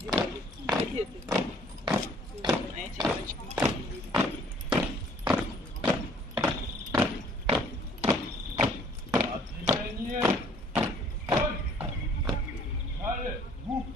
делали. Одеты. А эти девочки. Отделение. Далее. Губ.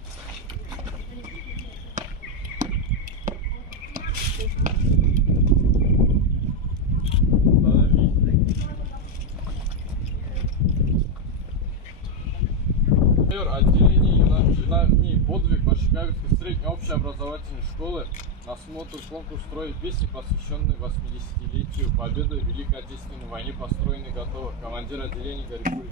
Отделение юнармии подвиг Борщаговской средней общеобразовательной школы на смотр конкурс строит песни, посвященные 80-летию победы в Великой Отечественной войне, построенный готово. Командир отделения Гарифулин.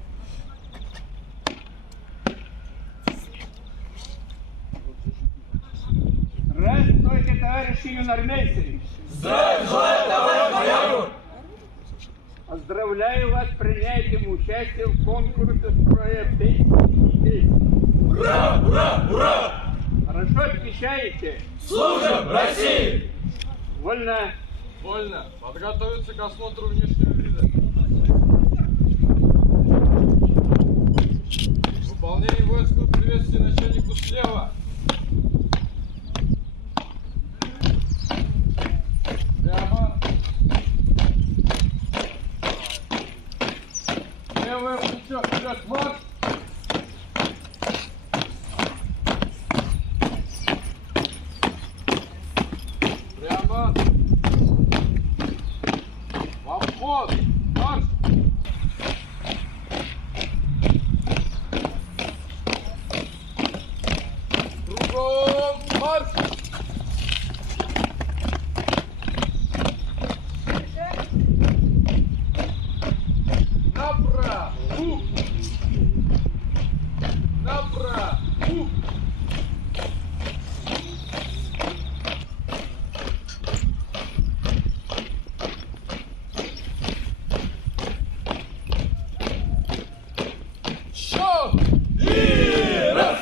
Здравствуйте, товарищи юнармейцы! Здравствуйте, товарищ майор! Поздравляю вас с принятием участия в конкурсе строя песен. Ура, ура, ура! Хорошо отвечаете? Служим России! Вольно. Вольно. Подготовиться к осмотру внешнего вида. Выполнение воинского приветствия начальнику слева. Прямо. Левое плечо вперед, марш! Прямо. В обход. Марш! Кругом марш! Направо! Направо! Счет! И раз!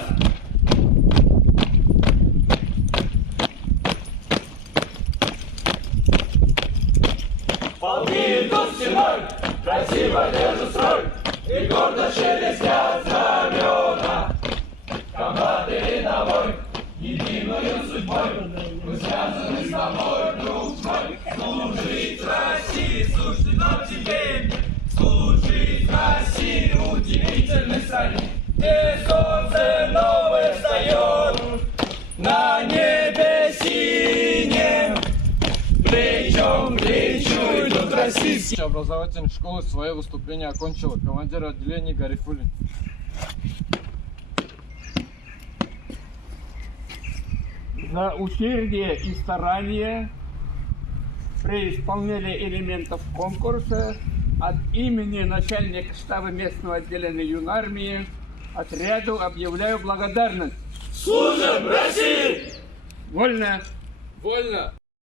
Полки идут стеной, красиво держат строй, и гордо шелестят знамена. Комбаты рядовой, единую судьбой, мы связаны с тобой, друг мой. Служить России, суждено тебе, служить России удивительной стране, где солнце новое встает на небе синем. Плечом к плечу идут российские. Образовательной школы свое выступление окончила командир отделения Гарифулин. За усердие и старание при исполнении элементов конкурса от имени начальника штаба местного отделения юнармии отряду объявляю благодарность. Служим России! Вольно. Вольно!